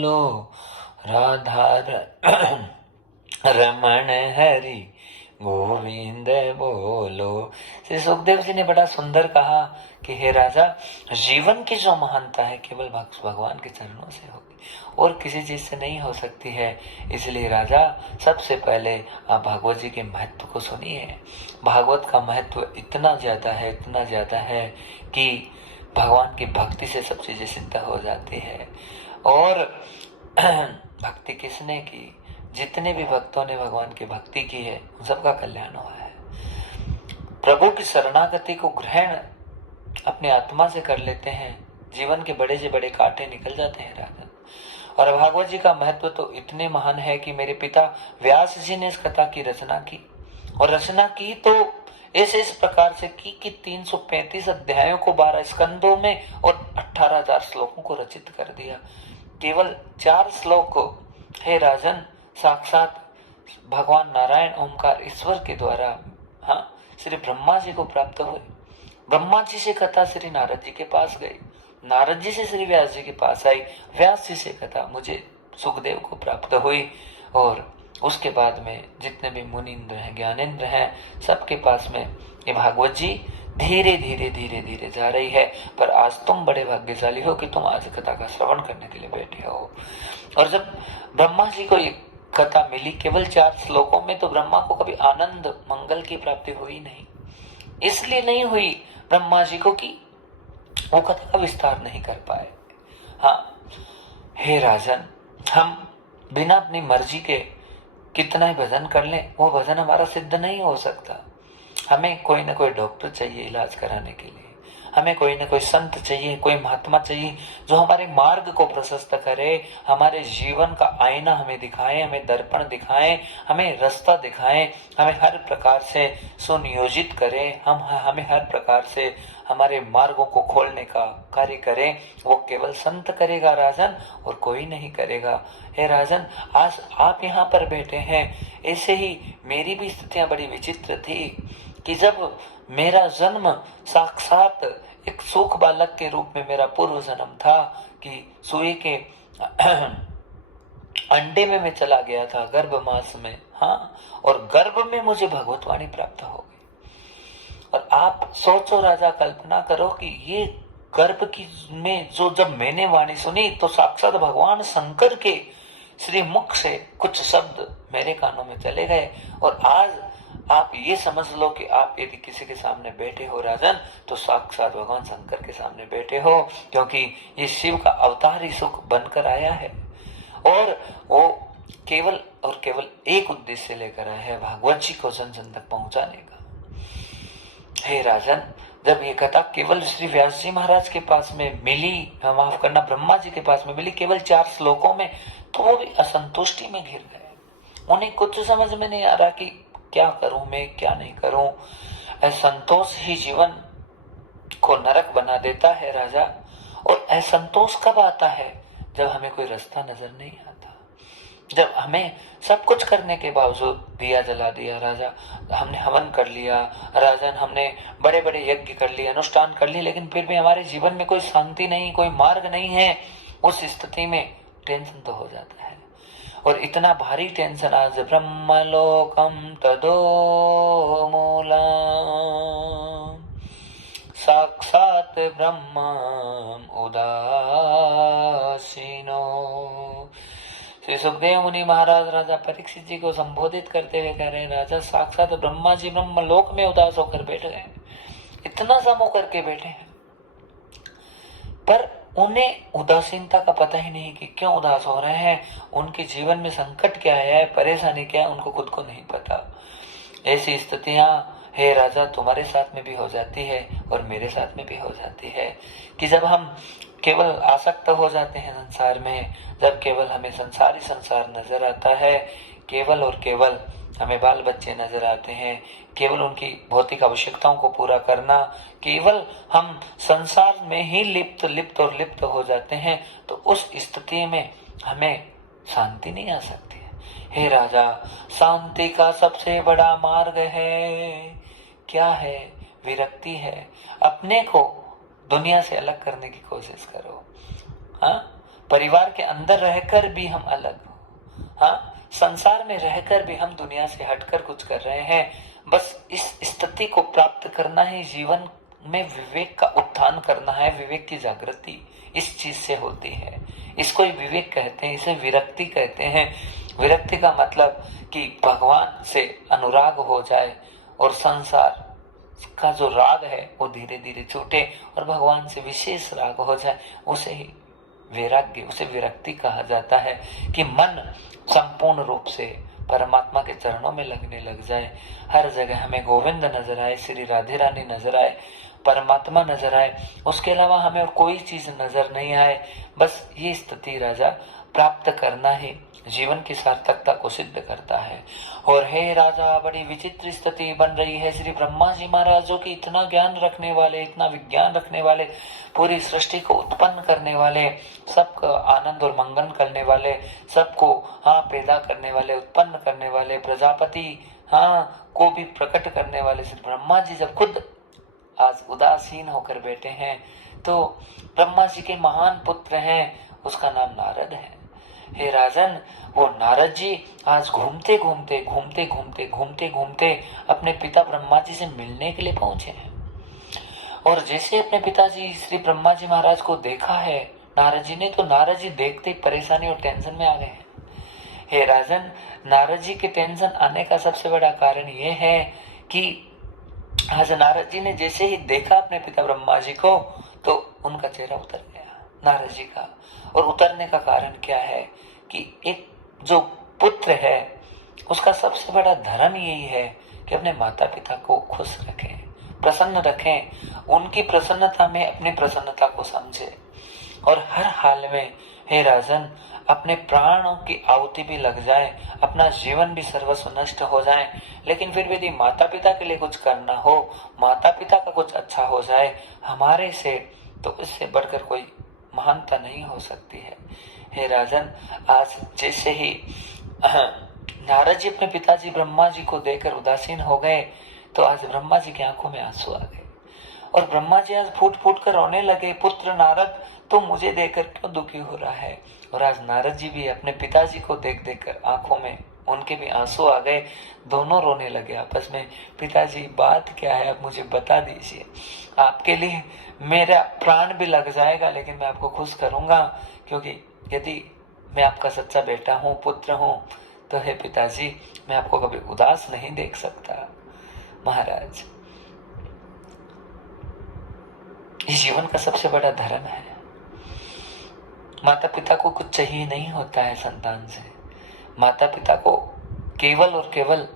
लो राधा रमण हरि गोविंद बोलो। श्री सुखदेव जी ने बड़ा सुंदर कहा कि हे राजा, जीवन की जो महानता है केवल भगवान के चरणों से होगी और किसी चीज से नहीं हो सकती है। इसलिए राजा, सबसे पहले आप भागवत जी के महत्व को सुनिए। भागवत का महत्व इतना ज्यादा है कि भगवान की भक्ति से सब चीजें सिद्ध हो जाती है। और भक्ति किसने की? जितने भी भक्तों ने भगवान की भक्ति की है उन सबका कल्याण हुआ है। प्रभु की शरणागति को ग्रहण अपने आत्मा से कर लेते हैं, जीवन के बड़े से बड़े कांटे निकल जाते हैं राजा। और भागवत जी का महत्व तो इतने महान है कि मेरे पिता व्यास जी ने इस कथा की रचना की, और रचना की तो इस प्रकार से की कि 335 अध्यायों को 12 स्कंदों में और 18,000 श्लोकों को रचित कर दिया। केवल 4 श्लोक को हे राजन साक्षात भगवान नारायण ओमकार ईश्वर के द्वारा श्री ब्रह्मा जी को प्राप्त हुए। ब्रह्मा जी से कथा श्री नारद जी के पास गई, नारद जी से श्री व्यास जी के पास आई, व्यास जी से कथा मुझे सुखदेव को प्राप्त हुई। और उसके बाद में जितने भी मुनीन्द्र हैं, ज्ञानेन्द्र हैं, सबके पास में ये भागवत जी धीरे धीरे जा रही है। पर आज तुम बड़े भाग्यशाली हो कि तुम आज कथा का श्रवण करने के लिए बैठे हो। और जब ब्रह्मा जी को ये कथा मिली केवल 4 श्लोकों में, तो ब्रह्मा को कभी आनंद मंगल की प्राप्ति हुई नहीं। इसलिए नहीं हुई ब्रह्मा जी को कि वो कथा का विस्तार नहीं कर पाए। हे राजन, हम बिना अपनी मर्जी के कितना ही भजन कर लें, वो भजन हमारा सिद्ध नहीं हो सकता। हमें कोई ना कोई डॉक्टर चाहिए इलाज कराने के लिए, हमें कोई ना कोई संत चाहिए, कोई महात्मा चाहिए जो हमारे मार्ग को प्रशस्त करे, हमारे जीवन का आईना हमें दिखाए, हमें दर्पण दिखाए, हमें रास्ता दिखाए, हमें हर प्रकार से सुनियोजित करे, हमें हर प्रकार से हमारे मार्गों को खोलने का कार्य करें। वो केवल संत करेगा राजन, और कोई नहीं करेगा। हे राजन, आज आप यहाँ पर बैठे हैं, ऐसे ही मेरी भी स्थितियां बड़ी विचित्र थी कि जब मेरा जन्म साक्षात एक सूख बालक के रूप में मेरा पूर्व जन्म था कि सुई के अंडे में मैं चला गया था गर्भ मास में, और गर्भ में मुझे भगवतवाणी प्राप्त हो गई। और आप सोचो राजा, कल्पना करो कि ये गर्भ की में जो जब मैंने वाणी सुनी तो साक्षात भगवान शंकर के श्री मुख से कुछ शब्द मेरे कानों में चले गए। और आज आप ये समझ लो कि आप यदि किसी के सामने बैठे हो राजन, तो साक्षात भगवान शंकर के सामने बैठे हो, क्योंकि ये शिव का अवतार ही सुख बनकर आया है। और वो केवल और केवल एक उद्देश्य लेकर आया है, भागवत जी को जन जन तक पहुंचाने का। हे राजन, जब ये कथा केवल श्री व्यास जी महाराज के पास में मिली, माफ करना, ब्रह्मा जी के पास में मिली केवल 4 श्लोकों में, तो वो भी असंतुष्टि में घिर गए। उन्हें कुछ समझ में नहीं आ रहा कि क्या करूं मैं, क्या नहीं करूं। असंतोष ही जीवन को नरक बना देता है राजा। और असंतोष कब आता है? जब हमें कोई रास्ता नजर नहीं आता, जब हमें सब कुछ करने के बावजूद दिया जला दिया राजा, हमने हवन कर लिया राजन, हमने बड़े बड़े यज्ञ कर लिए, अनुष्ठान कर लिए, लेकिन फिर भी हमारे जीवन में कोई शांति नहीं, कोई मार्ग नहीं है। उस स्थिति में टेंशन तो हो जाता है। और इतना भारी टेंशन, आज ब्रह्मलोकम तदो मूलम साक्षात ब्रह्मम उदासीनो। श्री सुखदेव मुनि महाराज राजा परीक्षित जी को संबोधित करते हुए कह रहे हैं, राजा साक्षात ब्रह्मा जी ब्रह्मलोक में उदास होकर बैठ गए, इतना सम होकर के बैठे हैं, पर उन्हें उदासीनता का पता ही नहीं कि क्यों उदास हो रहे हैं, उनके जीवन में संकट क्या है, परेशानी क्या है, उनको खुद को नहीं पता। ऐसी स्थितियां हे राजा तुम्हारे साथ में भी हो जाती है और मेरे साथ में भी हो जाती है कि जब हम केवल आसक्त हो जाते हैं संसार में, जब केवल हमें संसार नजर आता है, केवल और केवल हमें बाल बच्चे नजर आते हैं, केवल उनकी भौतिक आवश्यकताओं को पूरा करना, केवल हम संसार में ही लिप्त हो जाते हैं, तो उस स्थिति में हमें शांति नहीं आ सकती है। हे राजा, शांति का सबसे बड़ा मार्ग है क्या है? विरक्ति है। अपने को दुनिया से अलग करने की कोशिश करो। परिवार के अंदर रहकर भी हम अलग हो, हाँ, संसार में रहकर भी हम दुनिया से हटकर कुछ कर रहे हैं। बस इस स्थिति को प्राप्त करना है, जीवन में विवेक का उत्थान करना है। विवेक की जागृति इस चीज से होती है, इसको ही विवेक कहते हैं, इसे विरक्ति कहते हैं। विरक्ति का मतलब कि भगवान से अनुराग हो जाए और संसार का जो राग है वो धीरे धीरे छूटे और भगवान से विशेष राग हो जाए, उसे ही वैराग्य, उसे विरक्ति कहा जाता है। कि मन संपूर्ण रूप से परमात्मा के चरणों में लगने लग जाए, हर जगह हमें गोविंद नजर आए, श्री राधे रानी नजर आए, परमात्मा नजर आए, उसके अलावा हमें और कोई चीज नजर नहीं आए। बस ये स्थिति राजा प्राप्त करना ही जीवन की सार्थकता को सिद्ध करता है। और हे राजा, बड़ी विचित्र स्थिति बन रही है। श्री ब्रह्मा जी महाराज जो कि इतना ज्ञान रखने वाले, इतना विज्ञान रखने वाले, पूरी सृष्टि को उत्पन्न करने वाले, सबका आनंद और मंगन करने वाले, सबको हाँ पैदा करने वाले, उत्पन्न करने वाले, प्रजापति हाँ को भी प्रकट करने वाले श्री ब्रह्मा जी जब खुद आज उदासीन होकर बैठे हैं, तो ब्रह्मा जी के महान पुत्र हैं, उसका नाम नारद है। हे राजन, वो नारद जी आज घूमते घूमते अपने पिता ब्रह्मा जी से मिलने के लिए पहुंचे हैं। और जैसे अपने पिताजी श्री ब्रह्मा जी महाराज को देखा है नारद जी ने, तो नारद जी देखते ही परेशानी और टेंशन में आ गए हैं। हे राजन, नारद जी के टेंशन आने का सबसे बड़ा कारण यह है कि आज नारद जी ने जैसे ही देखा अपने पिता ब्रह्मा जी को, तो उनका चेहरा उतर गया नारद जी का। और उतरने का कारण क्या है कि एक जो पुत्र है उसका सबसे बड़ा धर्म यही है कि अपने माता पिता को खुश रखें, प्रसन्न रखें, उनकी प्रसन्नता में अपनी प्रसन्नता को समझे। और हर हाल में हे राजन, अपने प्राणों की आहुति भी लग जाए, अपना जीवन भी सर्वस्व नष्ट हो जाए, लेकिन फिर भी यदि माता पिता के लिए कुछ करना हो, माता पिता का कुछ अच्छा हो जाए हमारे से, तो इससे बढ़कर कोई महानता नहीं हो सकती है। हे राजन, आज जैसे ही नारद जी अपने पिताजी ब्रह्मा जी को देखकर उदासीन हो गए, तो आज ब्रह्मा जी की आंखों में आंसू आ गए और ब्रह्मा जी आज फूट फूट कर रोने लगे, पुत्र नारद तो मुझे देखकर क्यों दुखी हो रहा है। और आज नारद जी भी अपने पिताजी को देख देख कर आंखों में उनके भी आंसू आ गए, दोनों रोने लगे आपस में। पिताजी बात क्या है, आप मुझे बता दीजिए, आपके लिए मेरा प्राण भी लग जाएगा लेकिन मैं आपको खुश करूंगा, क्योंकि यदि मैं आपका सच्चा बेटा हूँ, पुत्र हूँ, तो हे पिताजी मैं आपको कभी उदास नहीं देख सकता। महाराज, ये जीवन का सबसे बड़ा धर्म है। माता पिता को कुछ चाहिए नहीं होता है संतान से, माता पिता को केवल और केवल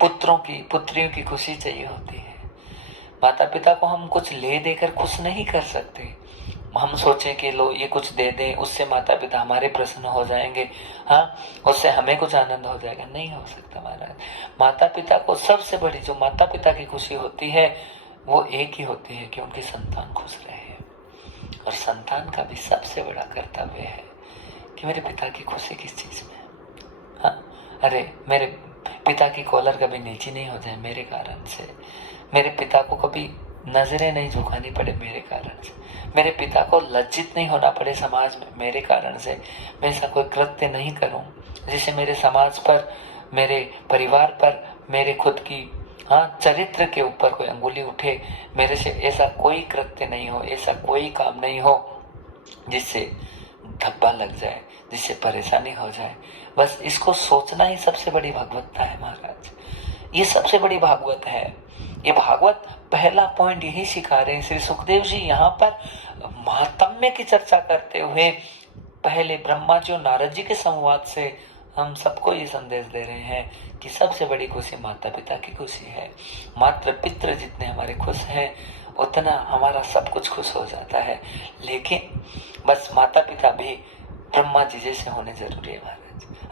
पुत्रों की पुत्रियों की खुशी चाहिए होती है। माता पिता को हम कुछ ले देकर खुश नहीं कर सकते। हम सोचें कि लो ये कुछ दे दें, उससे माता पिता हमारे प्रसन्न हो जाएंगे, हाँ उससे हमें कुछ आनंद हो जाएगा, नहीं हो सकता महाराज। माता पिता को सबसे बड़ी जो माता पिता की खुशी होती है वो एक ही होती है कि उनकी संतान खुश रहे। और संतान का भी सबसे बड़ा कर्तव्य है कि मेरे पिता की खुशी किस चीज में, हाँ अरे मेरे पिता की कॉलर कभी नीची नहीं हो जाए मेरे कारण से, मेरे पिता को कभी नजरें नहीं झुकानी पड़े मेरे कारण से, मेरे पिता को लज्जित नहीं होना पड़े समाज में मेरे कारण से, मैं ऐसा कोई कृत्य नहीं करूं जिससे मेरे समाज पर, मेरे परिवार पर, मेरे खुद की हाँ चरित्र के ऊपर कोई अंगुली उठे। मेरे से ऐसा कोई कृत्य नहीं हो, ऐसा कोई काम नहीं हो जिससे धब्बा लग जाए, जिससे परेशानी हो जाए। बस इसको सोचना ही सबसे बड़ी भागवतता है महाराज, ये सबसे बड़ी भागवत है। ये भागवत पहला पॉइंट यही सिखा रहे हैं। श्री सुखदेव जी यहाँ पर महात्म्य की चर्चा करते हुए पहले ब्रह्मा जी और नारद जी के संवाद से हम सबको ये संदेश दे रहे हैं कि सबसे बड़ी खुशी माता पिता की खुशी है। मात्र पितृ जितने हमारे खुश हैं उतना हमारा सब कुछ खुश हो जाता है। लेकिन बस माता पिता भी ब्रह्मा जी जैसे होने जरूरी है महाराज।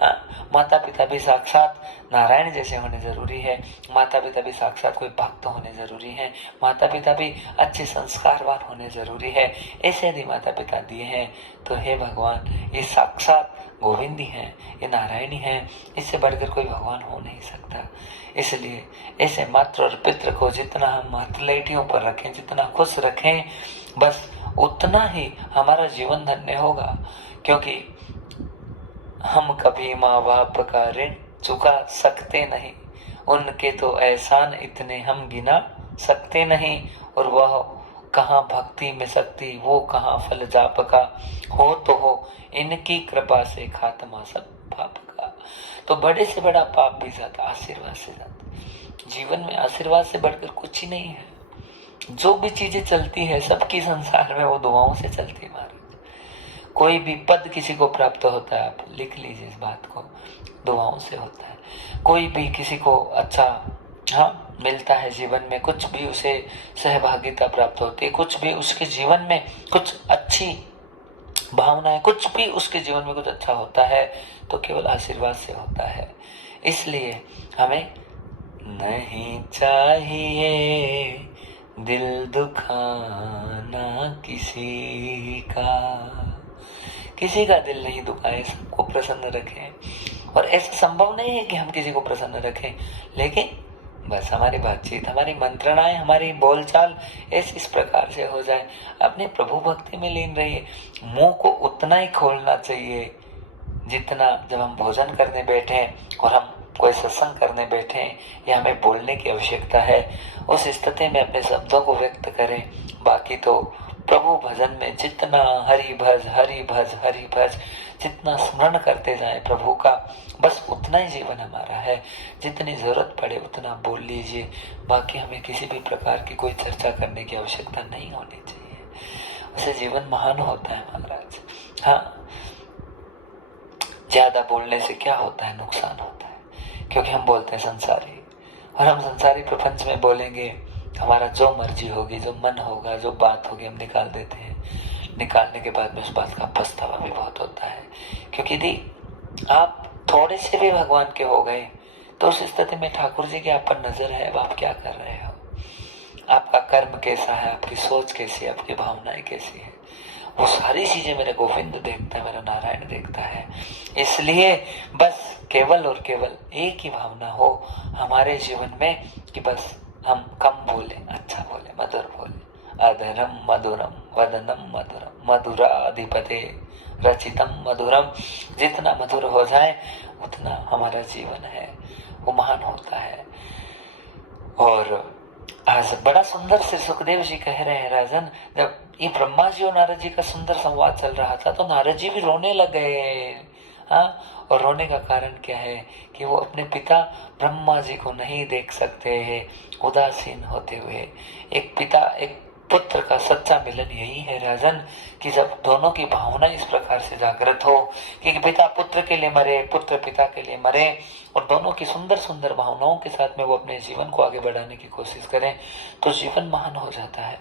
हाँ, माता पिता भी साक्षात नारायण जैसे होने जरूरी है, माता पिता भी साक्षात कोई भक्त होने जरूरी है, माता पिता भी अच्छे संस्कारवान होने जरूरी है। ऐसे यदि माता पिता दिए हैं तो हे भगवान, ये साक्षात गोविंद ही हैं, ये नारायण ही हैं, इससे बढ़कर कोई भगवान हो नहीं सकता। इसलिए ऐसे मातृ और पितृ को जितना हम हथेलियों पर रखें, जितना खुश रखें, बस उतना ही हमारा जीवन धन्य होगा, क्योंकि हम कभी माँ बाप का ऋण चुका सकते नहीं, उनके तो एहसान इतने हम गिना सकते नहीं, और वह कहाँ भक्ति में शक्ति, वो कहाँ फल जाप का, हो तो हो इनकी कृपा से खात्मा सब पाप का। तो बड़े से बड़ा पाप भी जाता, आशीर्वाद से जाता। जीवन में आशीर्वाद से बढ़कर कुछ ही नहीं है। जो भी चीजें चलती है सबकी संसार में वो दुआओं से चलती है महाराज। कोई भी पद किसी को प्राप्त होता है, आप लिख लीजिए इस बात को, दुआओं से होता है। कोई भी किसी को अच्छा मिलता है जीवन में, कुछ भी उसे सहभागिता प्राप्त होती है, कुछ भी उसके जीवन में कुछ अच्छी भावनाएं, कुछ भी उसके जीवन में कुछ अच्छा होता है तो केवल आशीर्वाद से होता है। इसलिए हमें नहीं चाहिए दिल दुखाना किसी का दिल नहीं दुखाए, सबको प्रसन्न रखें। और ऐसा संभव नहीं है कि हम किसी को प्रसन्न रखें, लेकिन बस हमारी बातचीत, हमारी मंत्रणाएं, हमारी बोलचाल इस प्रकार से हो जाए। अपने प्रभु भक्ति में लीन रहिए। मुंह को उतना ही खोलना चाहिए जितना जब हम भोजन करने बैठे और हम कोई सत्संग करने बैठे या हमें बोलने की आवश्यकता है, उस स्थिति में अपने शब्दों को व्यक्त करें। बाकी तो प्रभु भजन में जितना हरि भज हरि भज हरि भज, जितना स्मरण करते जाए प्रभु का, बस उतना ही जीवन हमारा है। जितनी जरूरत पड़े उतना बोल लीजिए। बाकी हमें किसी भी प्रकार की कोई चर्चा करने की आवश्यकता नहीं होनी चाहिए। उसे जीवन महान होता है महाराज। हाँ, ज्यादा बोलने से क्या होता है, नुकसान होता है। क्योंकि हम बोलते हैं संसारी, और हम संसारी प्रपंच में बोलेंगे, हमारा जो मर्जी होगी, जो मन होगा, जो बात होगी हम निकाल देते हैं। निकालने के बाद में उस बात का पछतावा भी बहुत होता है। क्योंकि यदि आप थोड़े से भी भगवान के हो गए तो उस स्थिति में ठाकुर जी की आप पर नजर है, अब आप क्या कर रहे हो, आपका कर्म कैसा है, आपकी सोच कैसी है, आपकी भावनाएं कैसी है, वो सारी चीजें मेरे गोविंद देखता है, मेरा नारायण देखता है। इसलिए बस केवल और केवल एक ही भावना हो हमारे जीवन में कि बस हम कम बोले, अच्छा बोले, मधुर बोले। अधरम मधुरम वदनम मधुरम मधुराधिपते रचितम मधुरम। जितना मधुर हो जाए उतना हमारा जीवन है वो महान होता है। और आज बड़ा सुंदर से सुखदेव जी कह रहे हैं, राजन, जब ये ब्रह्मा जी और नारद जी का सुंदर संवाद चल रहा था तो नारद जी भी रोने लग गए। हाँ, और रोने का कारण क्या है कि वो अपने पिता ब्रह्मा जी को नहीं देख सकते हैं उदासीन होते हुए। एक पिता एक पुत्र का सच्चा मिलन यही है राजन, कि जब दोनों की भावना इस प्रकार से जागृत हो कि पिता पुत्र के लिए मरे, पुत्र पिता के लिए मरे, और दोनों की सुंदर सुंदर भावनाओं के साथ में वो अपने जीवन को आगे बढ़ाने की कोशिश करें, तो जीवन महान हो जाता है।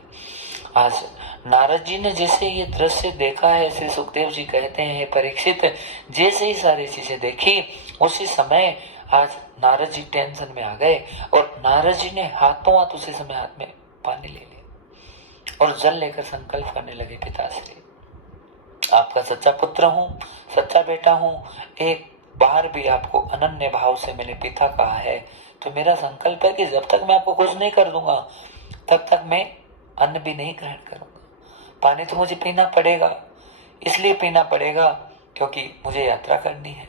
आज नारद जी ने जैसे ये दृश्य देखा है, ऐसे सुखदेव जी कहते हैं, परीक्षित जैसे ही सारी चीजें देखी उसी समय आज नारद जी टेंशन में आ गए, और नारद जी ने हाथों हाथ उसी समय हाथ में पानी ले लिया और जल लेकर संकल्प करने लगे, पिताश्री आपका सच्चा पुत्र हूँ, सच्चा बेटा हूँ, एक बार भी आपको अनन्य भाव से मैंने पिता कहा है, तो मेरा संकल्प है कि जब तक मैं आपको कुछ नहीं कर दूंगा तब तक मैं अन्न भी नहीं ग्रहण करूंगा। पानी तो मुझे पीना पड़ेगा, इसलिए पीना पड़ेगा क्योंकि मुझे यात्रा करनी है।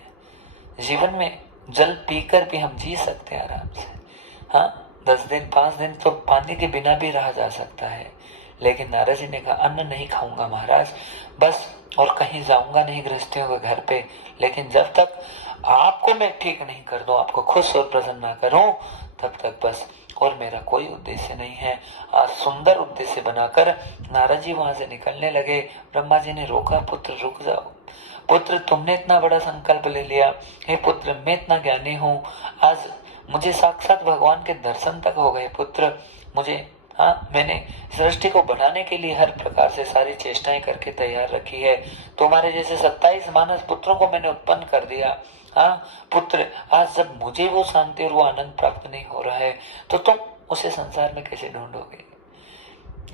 जीवन में जल पीकर भी हम जी सकते हैं आराम से। हाँ, 10 दिन 5 दिन तो पानी के बिना भी रहा जा सकता है, लेकिन नारद जी ने कहा अन्न नहीं खाऊंगा महाराज, बस, और कहीं जाऊंगा नहीं गृहस्थियों के घर पे, लेकिन जब तक आपको मैं ठीक नहीं कर दूं, आपको खुश और प्रसन्न ना करूं, तब तक बस, और मेरा कोई उद्देश्य नहीं है। आज सुंदर उद्देश्य बनाकर नारद जी वहां से निकलने लगे। ब्रह्मा जी ने रोका, पुत्र रुक जाओ, पुत्र तुमने इतना बड़ा संकल्प ले लिया, हे पुत्र मैं इतना ज्ञानी हूँ, आज मुझे साक्षात भगवान के दर्शन तक हो गए पुत्र, मुझे, हाँ, मैंने सृष्टि को बढ़ाने के लिए हर प्रकार से सारी चेष्टाएं करके तैयार रखी है। तुम्हारे जैसे 27 मानस पुत्रों को मैंने उत्पन्न कर दिया। हाँ पुत्र, आज जब मुझे वो शांति और वो आनंद प्राप्त नहीं हो रहा है तो तुम उसे संसार में कैसे ढूंढोगे।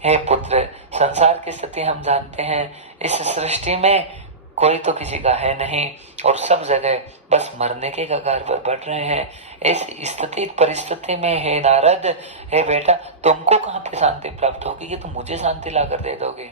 हे पुत्र, संसार की स्थिति हम जानते हैं, इस सृष्टि में कोई तो किसी का है नहीं, और सब जगह बस मरने के कगार पर बढ़ रहे हैं। इस स्थिति परिस्थिति में हे नारद, हे बेटा, तुमको कहाँ पे शांति प्राप्त होगी कि तुम मुझे शांति ला कर दे दोगे।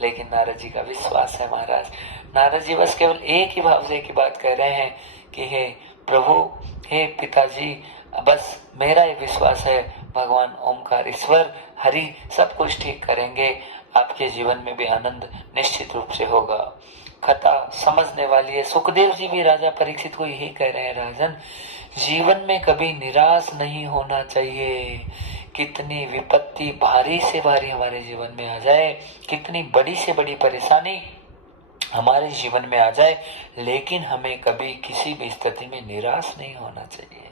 लेकिन नारद जी का विश्वास है महाराज। नारद जी बस केवल एक ही भाव से एक ही बात कह रहे हैं कि हे प्रभु, हे पिताजी, बस मेरा एक विश्वास है, भगवान ओमकार ईश्वर हरि सब कुछ ठीक करेंगे, आपके जीवन में भी आनंद निश्चित रूप से होगा। कथा समझने वाली है। सुखदेव जी भी राजा परीक्षित को यही कह रहे हैं, राजन जीवन में कभी निराश नहीं होना चाहिए। कितनी विपत्ति भारी से भारी हमारे जीवन में आ जाए, कितनी बड़ी से बड़ी परेशानी हमारे जीवन में आ जाए, लेकिन हमें कभी किसी भी स्थिति में निराश नहीं होना चाहिए।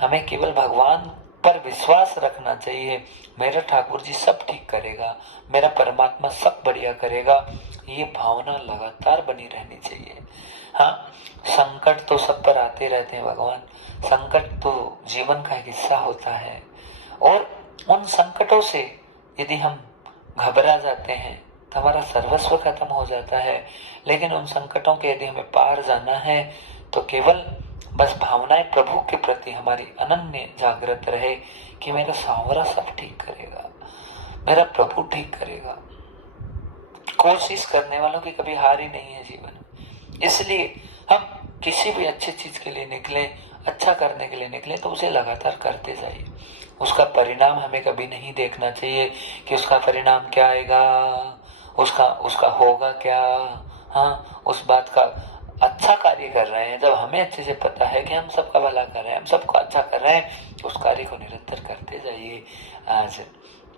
हमें केवल भगवान पर विश्वास रखना चाहिए। मेरा ठाकुर जी सब ठीक करेगा, मेरा परमात्मा सब बढ़िया करेगा, ये भावना लगातार बनी रहनी चाहिए। हाँ, संकट तो सब पर आते रहते हैं भगवान, संकट तो जीवन का एक हिस्सा होता है, और उन संकटों से यदि हम घबरा जाते हैं तो हमारा सर्वस्व खत्म हो जाता है। लेकिन उन संकटों के यदि हमें पार जाना है तो केवल बस भावनाएं प्रभु के प्रति हमारी अनन्य जागृत रहे कि मेरा सांवरा सब ठीक करेगा, मेरा प्रभु ठीक करेगा। कोशिश करने वालों की कभी हार ही नहीं है जीवन। इसलिए हम किसी भी अच्छी चीज के लिए निकले, अच्छा करने के लिए निकले, तो उसे लगातार करते जाइए। उसका परिणाम हमें कभी नहीं देखना चाहिए कि उसका परिणाम क्या आएगा, उसका होगा क्या। हाँ, उस बात का अच्छा कार्य कर रहे हैं, जब हमें अच्छे से पता है कि हम सबका भला कर रहे हैं, हम सबको अच्छा कर रहे हैं, उस कार्य को निरंतर करते जाइए। आज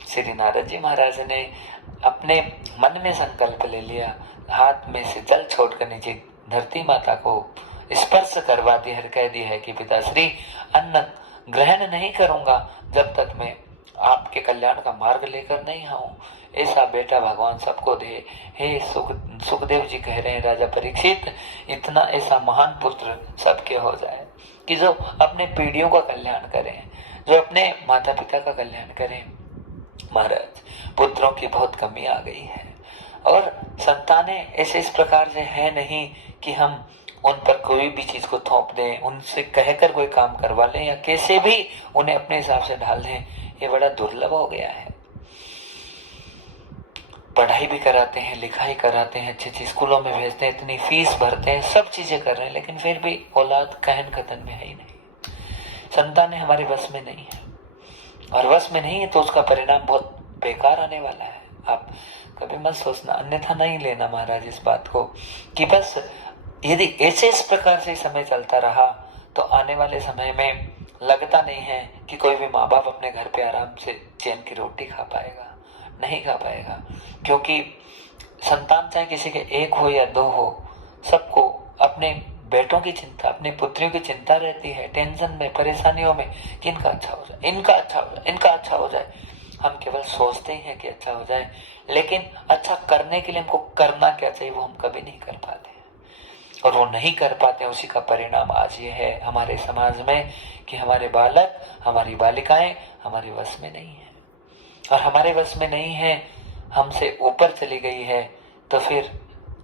श्री नारद जी महाराज ने अपने मन में संकल्प ले लिया, हाथ में से जल छोड़कर नीचे धरती माता को स्पर्श करवा दी, हर कह दी है कि पिताश्री अन्न ग्रहण नहीं करूंगा जब तक मैं आपके कल्याण का मार्ग लेकर नहीं आऊं। ऐसा बेटा भगवान सबको दे। हे सुखदेव जी कह रहे हैं, राजा परीक्षित, इतना ऐसा महान पुत्र सबके हो जाए कि जो अपने पीढ़ियों का कल्याण करें, जो अपने माता पिता का कल्याण करें। महाराज, पुत्रों की बहुत कमी आ गई है, और संतानें ऐसे इस प्रकार से है नहीं कि हम उन पर कोई भी चीज को थोप दें, उनसे कहकर कोई काम करवा लें, या कैसे भी उन्हें अपने हिसाब से ढाल दें। ये बड़ा दुर्लभ हो गया है। पढ़ाई भी कराते हैं, लिखाई कराते हैं, अच्छे अच्छे स्कूलों में भेजते हैं, इतनी फीस भरते हैं, सब चीजें कर रहे हैं, लेकिन फिर भी औलाद कहन कतन में है ही नहीं। संतानें हमारे वश में नहीं है, और वश में नहीं है तो उसका परिणाम बहुत बेकार आने वाला है। आप कभी मत सोचना, अन्यथा नहीं लेना महाराज इस बात को, कि बस यदि ऐसे इस प्रकार से समय चलता रहा तो आने वाले समय में लगता नहीं है कि कोई भी माँ बाप अपने घर पे आराम से चैन की रोटी खा पाएगा, नहीं खा पाएगा। क्योंकि संतान चाहे किसी के एक हो या दो हो, सबको अपने बेटों की चिंता, अपनी पुत्रियों की चिंता रहती है, टेंशन में, परेशानियों में कि इनका अच्छा हो जाए, इनका अच्छा हो जाए, इनका अच्छा हो जाए। हम केवल सोचते ही हैं कि अच्छा हो जाए, लेकिन अच्छा करने के लिए हमको करना क्या चाहिए वो हम कभी नहीं कर पाते, और वो नहीं कर पाते। उसी का परिणाम आज ये है हमारे समाज में कि हमारे बालक, हमारी बालिकाएं हमारे वश में नहीं है, और हमारे वश में नहीं है, हमसे ऊपर चली गई है, तो फिर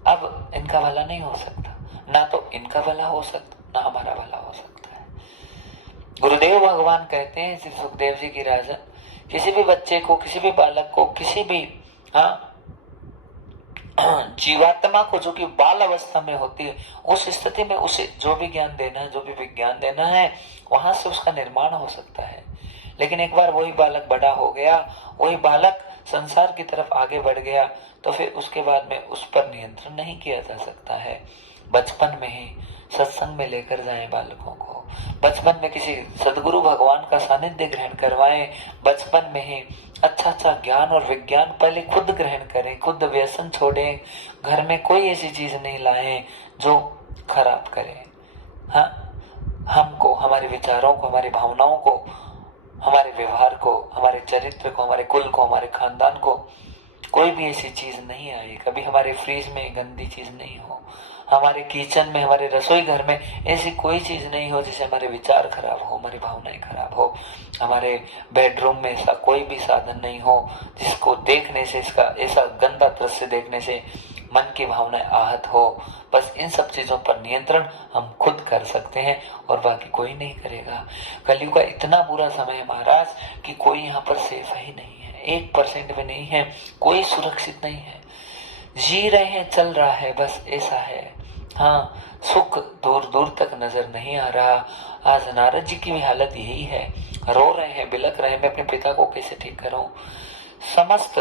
अब इनका भला नहीं हो सकता, ना तो इनका भला हो सकता, ना हमारा भला हो सकता है। गुरुदेव भगवान कहते हैं श्री सुखदेव जी की राजन, किसी भी बच्चे को, किसी भी बालक को, किसी भी जीवात्मा को जो कि बाल अवस्था में होती है, उस स्थिति में उसे जो भी ज्ञान देना है, जो भी विज्ञान देना है, वहां से उसका निर्माण हो सकता है। लेकिन एक बार वही बालक बड़ा हो गया, वही बालक संसार की तरफ आगे बढ़ गया, तो फिर उसके बाद में उस पर नियंत्रण नहीं किया जा सकता है। बचपन में ही सत्संग में लेकर जाएं बालकों को, बचपन में किसी सदगुरु भगवान का सानिध्य ग्रहण करवाएं, बचपन में ही अच्छा अच्छा ज्ञान और विज्ञान पहले खुद ग्रहण करें, खुद व्यसन छोड़ें, घर में कोई ऐसी चीज नहीं लाएं जो खराब करे। हाँ, हमको, हमारे विचारों को, हमारी भावनाओं को, हमारे व्यवहार को, हमारे चरित्र को, हमारे कुल को, हमारे खानदान को कोई भी ऐसी चीज नहीं आई। कभी हमारे फ्रिज में गंदी चीज नहीं हो, हमारे किचन में, हमारे रसोई घर में ऐसी कोई चीज नहीं हो जिससे हमारे विचार खराब हो, हमारी भावनाएं खराब हो। हमारे बेडरूम में ऐसा कोई भी साधन नहीं हो जिसको देखने से, इसका ऐसा गंदा दृश्य देखने से मन की भावनाएं आहत हो। बस इन सब चीजों पर नियंत्रण हम खुद कर सकते हैं, और बाकी कोई नहीं करेगा। कलयुग का इतना बुरा समय है महाराज कि कोई यहाँ पर सेफ ही नहीं है, 1% भी नहीं है, कोई सुरक्षित नहीं है। जी रहे हैं, चल रहा है, बस ऐसा है। हाँ, सुख दूर दूर तक नजर नहीं आ रहा। आज नारद जी की भी हालत यही है, रो रहे हैं, बिलख रहे हैं, मैं अपने पिता को कैसे ठीक करूं। समस्त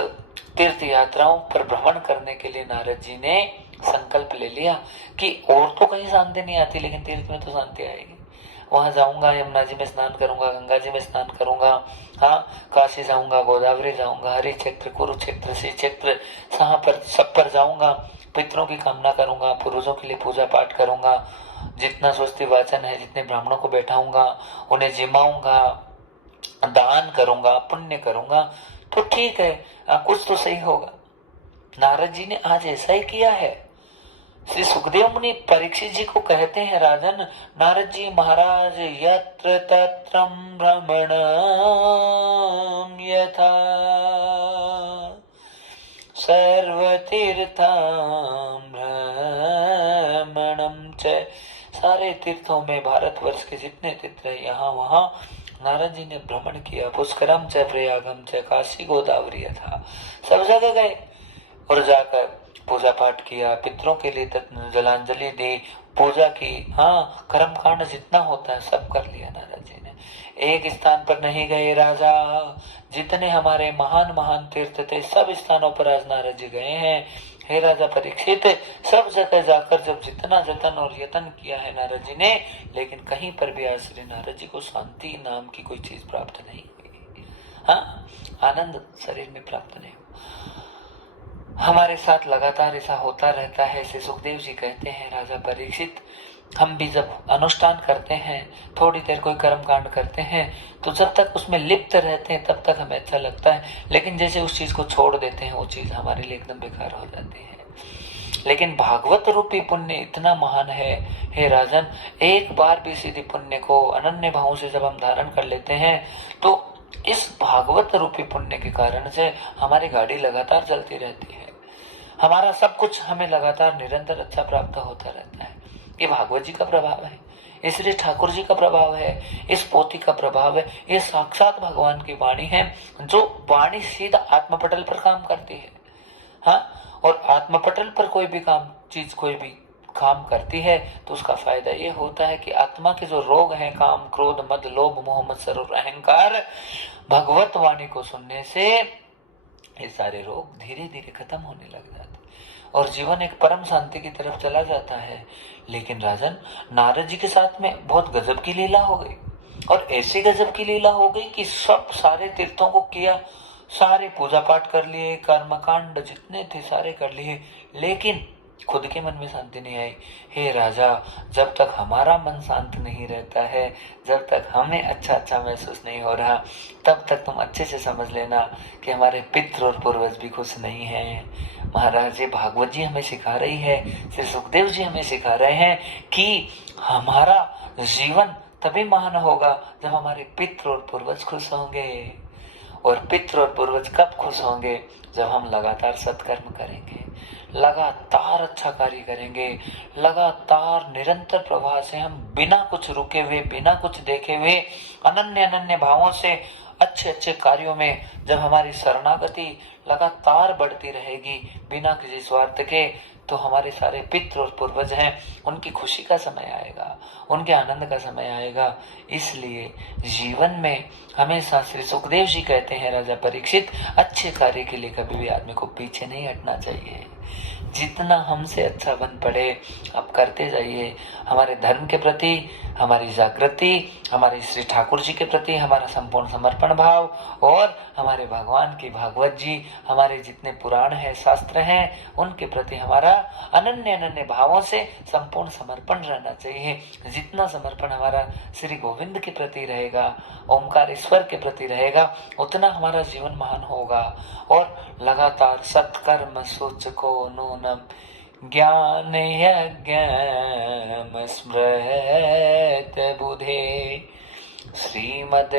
तीर्थ यात्राओं पर भ्रमण करने के लिए नारद जी ने संकल्प ले लिया कि और तो कहीं शांति नहीं आती, लेकिन तीर्थ में तो शांति आएगी। वहां जाऊंगा, यमुना जी में स्नान करूंगा, गंगा जी में स्नान करूंगा, हाँ, काशी जाऊंगा, गोदावरी जाऊंगा, हरि क्षेत्र, कुरुक्षेत्र, श्री क्षेत्र, जहां पर सब पर जाऊंगा, पितरों की कामना करूंगा, पूर्वजों के लिए पूजा पाठ करूंगा, जितना स्वस्ति वाचन है, जितने ब्राह्मणों को बैठाऊंगा, उन्हें जिमाऊंगा, दान करूंगा, पुण्य करूंगा, तो ठीक है, कुछ तो सही होगा। नारद जी ने आज ऐसा ही किया है। श्री सुखदेव मुनि परीक्षित जी को कहते हैं, राजन नारद जी महाराज, यत्र तत्र भ्रमणं यथा सर्वतीर्थां भ्रमणं च। सारे तीर्थों में, भारतवर्ष के जितने तीर्थ है, यहाँ वहाँ नारद जी ने भ्रमण किया। पुष्करम च प्रयागम च काशी गोदावरी था, सब जगह गए और जाकर पूजा पाठ किया, पितरों के लिए जलांजलि दी, पूजा की, हाँ, कर्म कांड जितना होता है सब कर लिया नारद जी ने। एक स्थान पर नहीं गए राजा, जितने हमारे महान महान तीर्थ थे सब स्थानों पर आज नारद जी गए हैं। हे राजा परीक्षित, सब जगह जाकर जब जितना जतन और यतन किया है नारद जी ने, लेकिन कहीं पर भी आज श्री नारद जी को शांति नाम की कोई चीज प्राप्त नहीं हुई। हाँ, आनंद शरीर में प्राप्त नहीं हुआ। हमारे साथ लगातार ऐसा होता रहता है। श्री सुखदेव जी कहते हैं, राजा परीक्षित, हम भी जब अनुष्ठान करते हैं, थोड़ी देर कोई कर्म कांड करते हैं, तो जब तक उसमें लिप्त रहते हैं तब तक हमें अच्छा लगता है, लेकिन जैसे उस चीज को छोड़ देते हैं वो चीज हमारे लिए एकदम बेकार हो जाती है। लेकिन भागवत रूपी पुण्य इतना महान है, हे राजन, एक बार भी सीधी पुण्य को अनन्य भाव से जब हम धारण कर लेते हैं, तो इस भागवत रूपी पुण्य के कारण से हमारी गाड़ी लगातार चलती रहती है, हमारा सब कुछ हमें लगातार निरंतर अच्छा प्राप्त होता रहता है। ये भागवत जी का प्रभाव है, इसलिए ठाकुर जी का प्रभाव है, इस पोथी का प्रभाव है। ये साक्षात भगवान की वाणी है, जो वाणी सीधा आत्मपटल पर काम करती है। हाँ, और आत्मपटल पर कोई भी काम करती है तो उसका फायदा ये होता है कि आत्मा के जो रोग हैं, काम, क्रोध, मद, लोभ, मोह, मत्सर और अहंकार, भगवत वाणी को सुनने से ये सारे रोग धीरे धीरे खत्म होने लग जाते और जीवन एक परम शांति की तरफ चला जाता है। लेकिन राजन, नारद जी के साथ में बहुत गजब की लीला हो गई, और ऐसी गजब की लीला हो गई कि सब सारे तीर्थों को किया, सारे पूजा पाठ कर लिए, कर्मकांड जितने थे सारे कर लिए, लेकिन खुद के मन में शांति नहीं आई। हे राजा, जब तक हमारा मन शांत नहीं रहता है, जब तक हमें अच्छा अच्छा महसूस नहीं हो रहा, तब तक तुम अच्छे से समझ लेना कि हमारे पितृ और पूर्वज भी खुश नहीं हैं। महाराज जी, भागवत जी हमें सिखा रही है, श्री सुखदेव जी हमें सिखा रहे हैं कि हमारा जीवन तभी महान होगा जब हमारे पितृ और पूर्वज खुश होंगे। और पितृ और पूर्वज कब खुश होंगे? जब हम लगातार सत्कर्म करेंगे, लगातार अच्छा कार्य करेंगे, लगातार निरंतर प्रवाह से हम बिना कुछ रुके हुए, बिना कुछ देखे हुए, अनन्य अनन्य भावों से अच्छे अच्छे कार्यों में जब हमारी शरणागति लगातार बढ़ती रहेगी बिना किसी स्वार्थ के, तो हमारे सारे पितृ और पूर्वज हैं, उनकी खुशी का समय आएगा, उनके आनंद का समय आएगा। इसलिए जीवन में हमेशा श्री सुखदेव जी कहते हैं, राजा परीक्षित, अच्छे कार्य के लिए कभी भी आदमी को पीछे नहीं हटना चाहिए। जितना हमसे अच्छा बन पड़े आप करते जाइए। हमारे धर्म के प्रति हमारी जागृति, हमारे श्री ठाकुर जी के प्रति हमारा संपूर्ण समर्पण भाव, और हमारे भगवान की भागवत जी, हमारे जितने पुराण हैं, शास्त्र हैं, उनके प्रति हमारा अनन्य अनन्य भावों से संपूर्ण समर्पण रहना चाहिए। जितना समर्पण हमारा श्री गोविंद के प्रति रहेगा, ओमकार ईश्वर के प्रति रहेगा, उतना हमारा जीवन महान होगा। और लगातार सत्कर्म सूचको नूनम ज्ञान यज्ञम स्मृत बुधे श्रीमद्